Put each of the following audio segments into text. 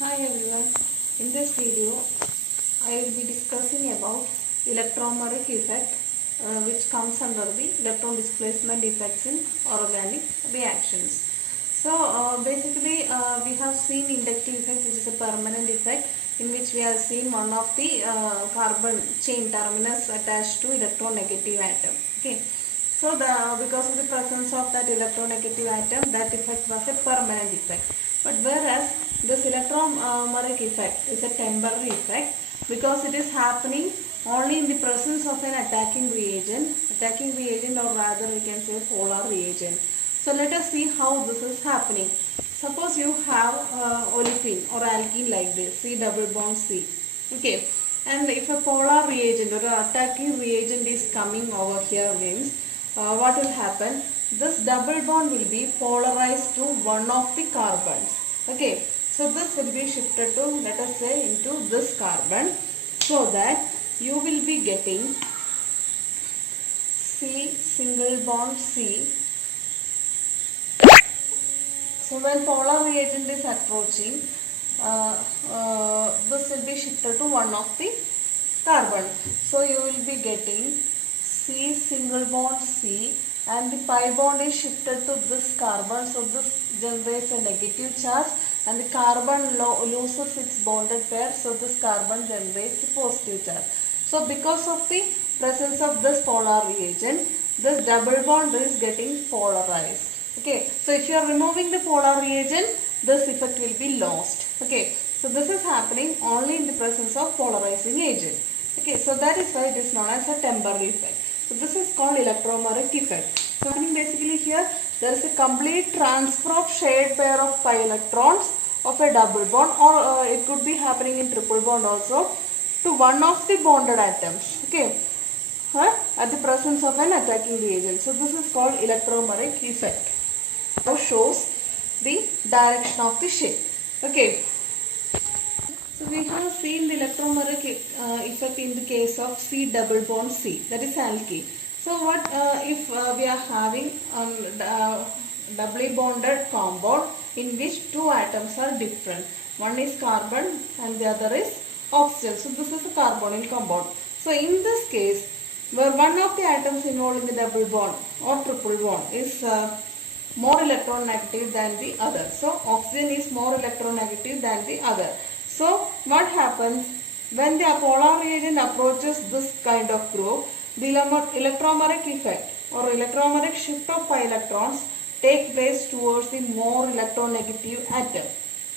Hi everyone, in this video I will be discussing about electromagnetic effect which comes under the electron displacement effects in organic reactions. So basically we have seen inductive effect, which is a permanent effect in which we have seen one of the carbon chain terminus attached to electronegative atom. Okay. So because of the presence of that electronegative atom, that effect was a permanent effect. But whereas this electromagnetic effect is a temporary effect because it is happening only in the presence of an attacking reagent or rather we can say polar reagent. So let us see how this is happening. Suppose you have olefin or alkene like this, C double bond C. Okay. And if a polar reagent or an attacking reagent is coming over here means what will happen? This double bond will be polarized to one of the carbons. Okay. So this will be shifted to, let us say, into this carbon, so that you will be getting C single bond C. So when polar reagent is approaching, this will be shifted to one of the carbons. So you will be getting C single bond C, and the pi bond is shifted to this carbon. So this generates a negative charge and the carbon loses its bonded pair. So this carbon generates a positive charge. So because of the presence of this polar reagent, this double bond is getting polarized. Okay, so if you are removing the polar reagent, this effect will be lost. Okay, so this is happening only in the presence of polarizing agent. Okay, so that is why it is known as a temporary effect. So this is called electromagnetic effect. So basically here there is a complete transfer of shared pair of pi electrons of a double bond, or it could be happening in triple bond also, to one of the bonded atoms. Okay, at the presence of an attacking reagent. So this is called electromagnetic effect. Now shows the direction of the shape. Okay. So we have seen the electromagnetic effect in the case of C double bond C, that is alkene. So what if we are having doubly bonded compound in which two atoms are different. One is carbon and the other is oxygen. So this is a carbonyl compound. So in this case, where one of the atoms involved in the double bond or triple bond is more electronegative than the other. So oxygen is more electronegative than the other. So what happens when the polar reagent approaches this kind of group? The electromagnetic effect or electromagnetic shift of pi electrons take place towards the more electronegative atom.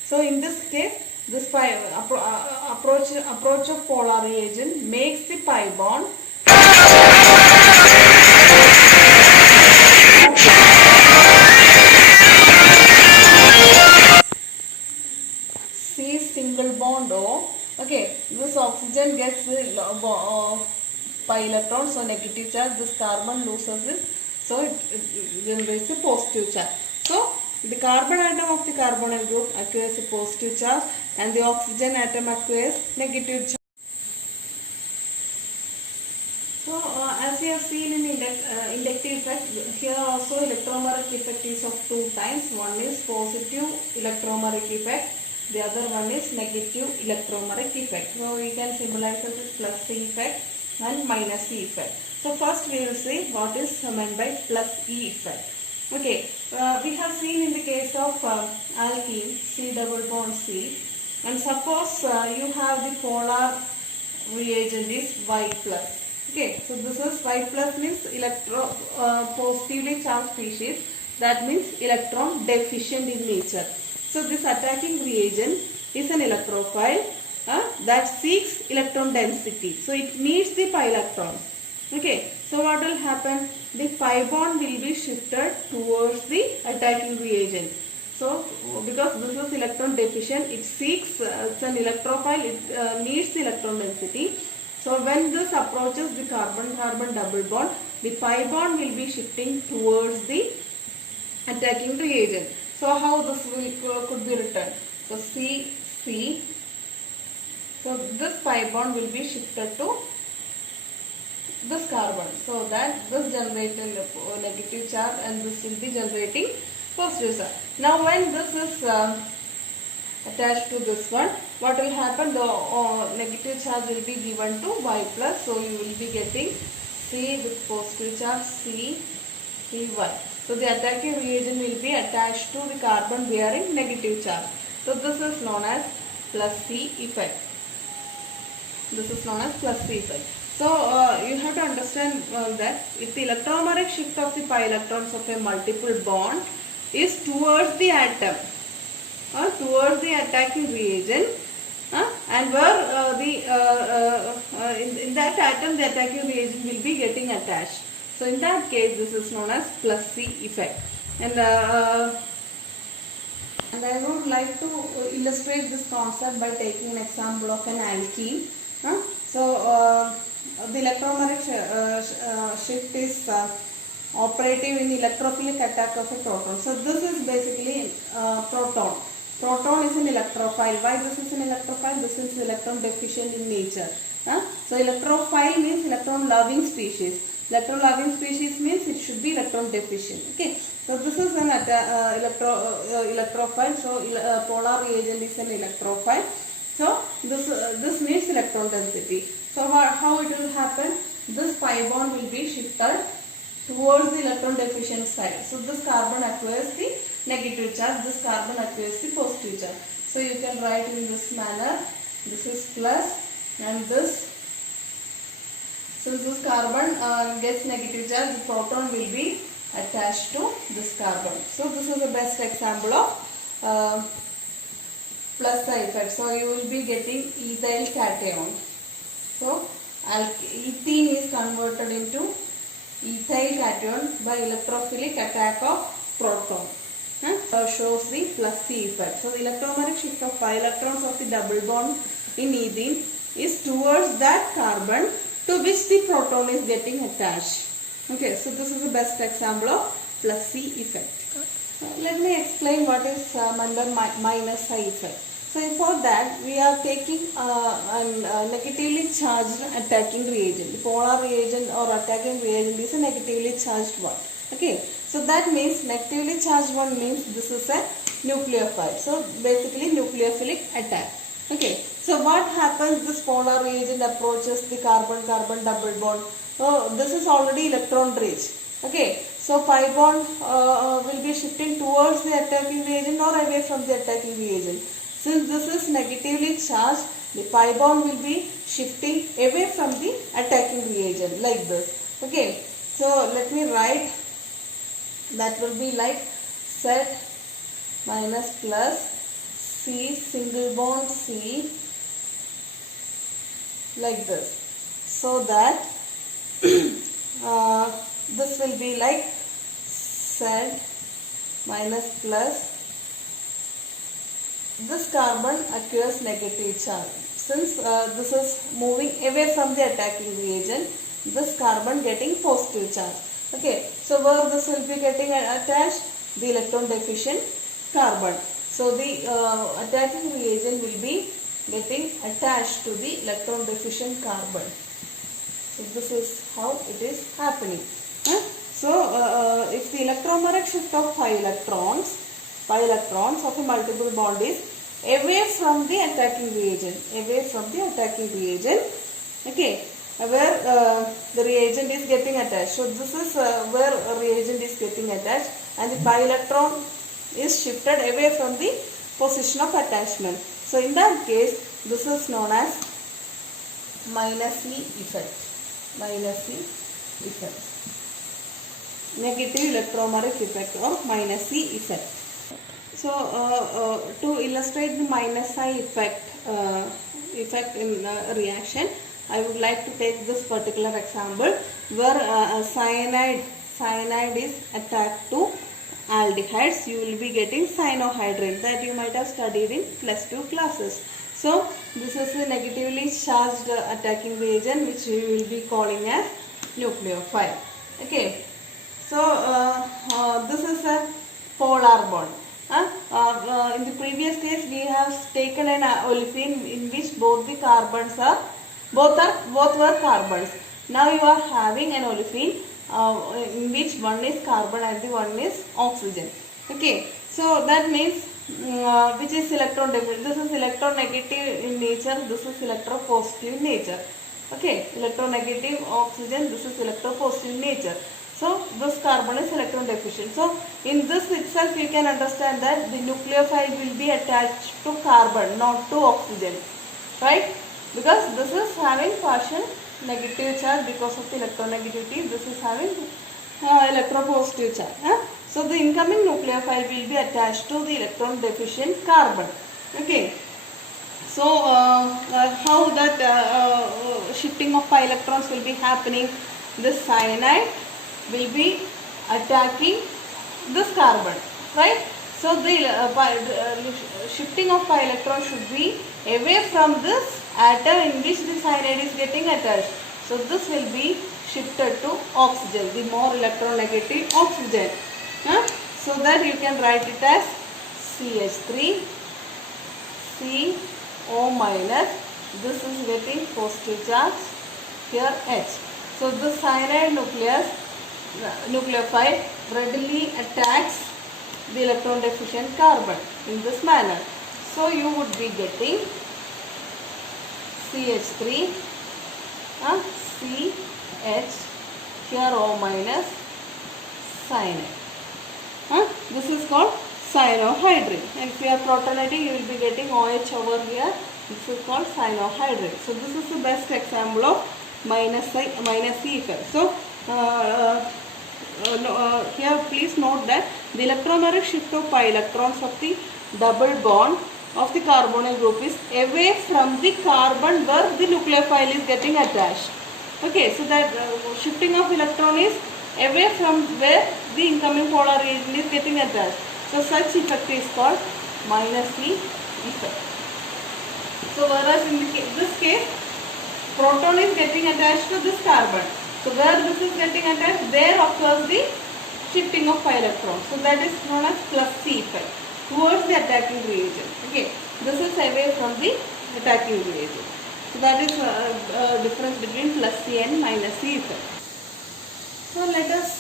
So in this case, this approach of polar reagent makes the pi bond C single bond O. Okay, this oxygen gets the pi electron, so negative charge. This carbon loses it, so it generates a positive charge. So the carbon atom of the carbonyl group acquires a positive charge, and the oxygen atom acquires negative charge. So as we have seen in inductive effect, here also electromagnetic effect is of two types. One is positive electromagnetic effect, the other one is negative electromagnetic effect. So we can symbolize it as plus E effect and minus E effect. So first we will see what is meant by plus E effect. Okay, we have seen in the case of alkene C double bond C, and suppose you have the polar reagent is Y plus. Okay, so this is Y plus means positively charged species. That means electron deficient in nature. So this attacking reagent is an electrophile that seeks electron density. So it needs the pi electron. Okay, so what will happen? The pi bond will be shifted towards the attacking reagent. So because this is electron deficient, it seeks, it's an electrophile, it needs the electron density. So when this approaches the carbon-carbon double bond, the pi bond will be shifting towards the attacking reagent. So how this could be written? So C. So this pi bond will be shifted to this carbon. So that this generates a negative charge and this will be generating positive charge. Now when this is attached to this one, what will happen? The negative charge will be given to Y plus. So you will be getting C with positive charge C Y. So the attacking reagent will be attached to the carbon bearing negative charge. So this is known as plus C effect. This is known as plus C effect. So you have to understand that if the electromagnetic shift of the pi electrons of a multiple bond is towards the atom or towards the attacking reagent, and where in that atom the attacking reagent will be getting attached. So in that case, this is known as plus C effect. And I would like to illustrate this concept by taking an example of an alkene. So the electromagnetic shift is operative in electrophilic attack of a proton. So this is basically proton. Proton is an electrophile. Why this is an electrophile? This is electron deficient in nature. So electrophile means electron loving species. Electron loving species means it should be electron deficient. Okay. So this is an electrophile. So polar reagent is an electrophile. So this means electron density. So how it will happen? This pi bond will be shifted towards the electron deficient side. So this carbon acquires the negative charge, this carbon acquires the positive charge. So you can write in this manner. This is plus and this. Since this carbon gets negative charge, the proton will be attached to this carbon. So this is the best example of plus the effect. So you will be getting ethyl cation. So ethene is converted into ethyl cation by electrophilic attack of proton. So shows the plus C effect. So the electromagnetic shift of pi electrons of the double bond in ethene is towards that carbon to which the proton is getting attached. Okay, so this is the best example of plus C effect. Let me explain what is meant by minus I effect. So for that we are taking a negatively charged attacking reagent. The polar reagent or attacking reagent is a negatively charged one. Okay, so that means negatively charged one means this is a nucleophile. So basically nucleophilic attack. Okay, so what happens? This polar reagent approaches the carbon-carbon double bond. So this is already electron rich. Okay, so pi bond will be shifting towards the attacking reagent or away from the attacking reagent. Since this is negatively charged, the pi bond will be shifting away from the attacking reagent like this. Okay, so let me write. That will be like Z minus plus C single bond C like this. So that this will be like Z minus plus this carbon acquires negative charge. Since this is moving away from the attacking reagent, this carbon getting positive charge. Okay, so where this will be getting attached? The electron deficient carbon. So the attacking reagent will be getting attached to the electron deficient carbon. So this is how it is happening. So if the electromagnetic shift of pi electrons of a multiple bond is away from the attacking reagent, okay, where the reagent is getting attached. So this is where a reagent is getting attached, and the pi electron is shifted away from the position of attachment. So in that case, this is known as minus E effect. Negative electromagnetic effect or minus E effect. So to illustrate the minus I effect in reaction, I would like to take this particular example where cyanide is attached to aldehydes. You will be getting cyanohydrin that you might have studied in +2 classes. So this is a negatively charged attacking reagent which we will be calling as nucleophile. Okay, so this is a polar bond. In the previous case we have taken an olefin in which both were carbons. Now you are having an olefin in which one is carbon and the one is oxygen. Okay, so that means which is electron deficient. This is electronegative in nature, this is electropositive in nature. Okay, electronegative oxygen, this is electropositive in nature. So this carbon is electron deficient. So in this itself you can understand that the nucleophile will be attached to carbon, not to oxygen, right? Because this is having partial negative charge because of the electronegativity. This is having electropositive charge. So the incoming nucleophile will be attached to the electron deficient carbon. Okay. So how that shifting of pi electrons will be happening? This cyanide will be attacking this carbon, right? So the shifting of pi electron should be away from this atom in which the cyanide is getting attached. So this will be shifted to oxygen, the more electronegative oxygen. So that you can write it as CH3, CO minus. This is getting positive charge, here H. So the cyanide nucleophile readily attacks the electron deficient carbon in this manner. So you would be getting CH3, CH, here O minus, cyanide. This is called cyanohydrin. And if you are protonating, you will be getting OH over here. This is called cyanohydrin. So this is the best example of minus E effect. So here please note that the electromagnetic shift of pi electrons of the double bond of the carbonyl group is away from the carbon where the nucleophile is getting attached. Okay, so that shifting of electron is away from where the incoming polar region is getting attached. So such effect is called minus E effect. So whereas in this case, proton is getting attached to this carbon. So where this is getting attached, there occurs the shifting of pi electrons. So that is known as plus C effect towards the attacking reagent. Okay, this is away from the attacking reagent. So that is difference between plus C and minus C effect. So let us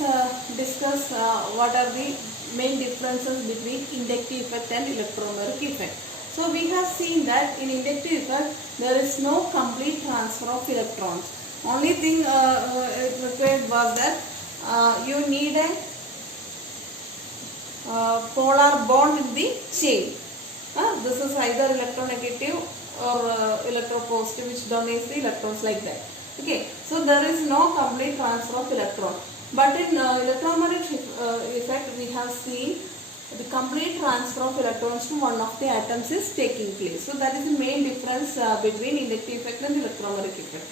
discuss what are the main differences between inductive effect and electromagnetic effect. So we have seen that in inductive effect there is no complete transfer of electrons. Only thing it required was that you need a polar bond in the chain. This is either electronegative or electropositive, which donates the electrons like that. Okay, so there is no complete transfer of electron. But in electromagnetic effect, we have seen the complete transfer of electrons to one of the atoms is taking place. So that is the main difference between inductive effect and electromagnetic effect.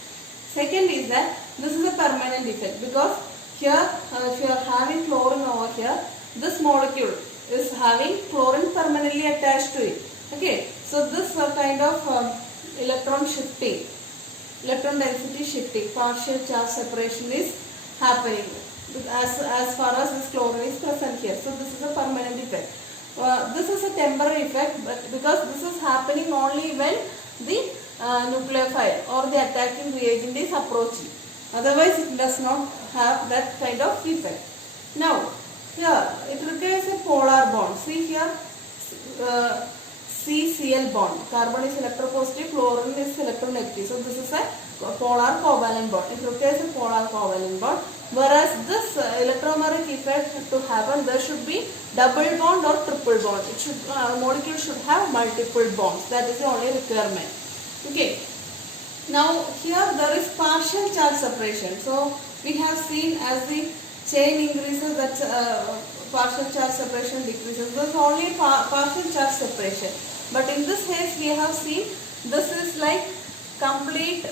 Second is that this is a permanent effect, because here if you are having chlorine over here, this molecule is having chlorine permanently attached to it. Okay, so this kind of electron shifting, electron density shifting, partial charge separation is happening as far as this chlorine is present here. So this is a permanent effect. This is a temporary effect, but because this is happening only when the nucleophile or the attacking reagent is approaching. Otherwise it does not have that kind of effect. Now here it requires a polar bond. See here CCl bond. Carbon is electropositive, chlorine is electronegative. So this is a polar covalent bond. It requires a polar covalent bond. Whereas this electromagnetic effect to happen, there should be double bond or triple bond. It should molecule should have multiple bonds. That is the only requirement. Okay. Now here there is partial charge separation. So we have seen as the chain increases, that partial charge separation decreases. There is only partial charge separation. But in this case we have seen this is like complete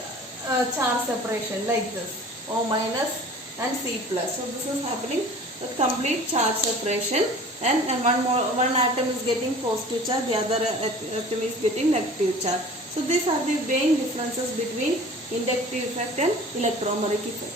charge separation, like this, O minus and C plus. So this is happening with complete charge separation, and one atom is getting positive charge, the other atom is getting negative charge. So these are the main differences between inductive effect and electromagnetic effect.